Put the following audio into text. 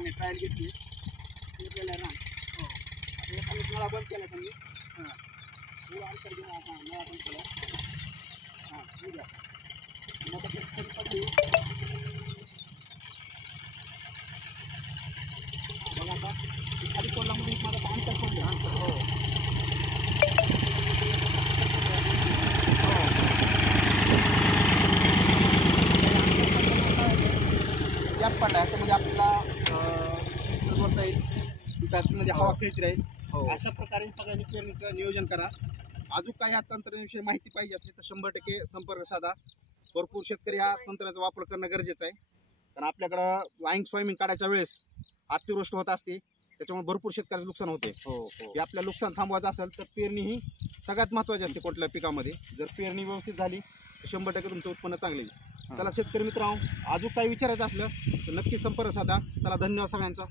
दवाखान्यात ट्रायल घेतली पेरलेलं आहे रान. हो आता एखाद्या नळा बंद केला तुम्ही हां थोडं अंतर घेऊन हां नळा बंद केला हां ठीक आहे मग आता खत पडली बघा आता खाली कोल्हामध्ये माझं अंतर पडलं अंतर हो गॅप पडला याच्यामध्ये आपल्याला बोलता येईल त्यामध्ये हवा खेळती राहील. अशा प्रकारे सगळ्यांनी पेरणीचं नियोजन करा. अजून काही या तंत्रज्ञानाविषयी माहिती पाहिजे असली तर 100% संपर्क साधा. भरपूर शेतकरी या तंत्राचा वापर करणं गरजेचं आहे कारण आपल्याकडं लाईन स्वायमिंग काढायच्या वेळेस अतिवृष्टी होत असते त्याच्यामुळे भरपूर शेतकऱ्याचं नुकसान होते. हे आपलं नुकसान थांबवायचं असेल तर पेरणी ही सगळ्यात महत्त्वाची असते कुठल्या पिकामध्ये. जर पेरणी व्यवस्थित झाली तर 100% तुमचं उत्पन्न चांगले येईल. चला शेतकरी मित्रांनो अजून काही विचारायचं असलं तर नक्की संपर्क साधा. चला धन्यवाद सगळ्यांचा.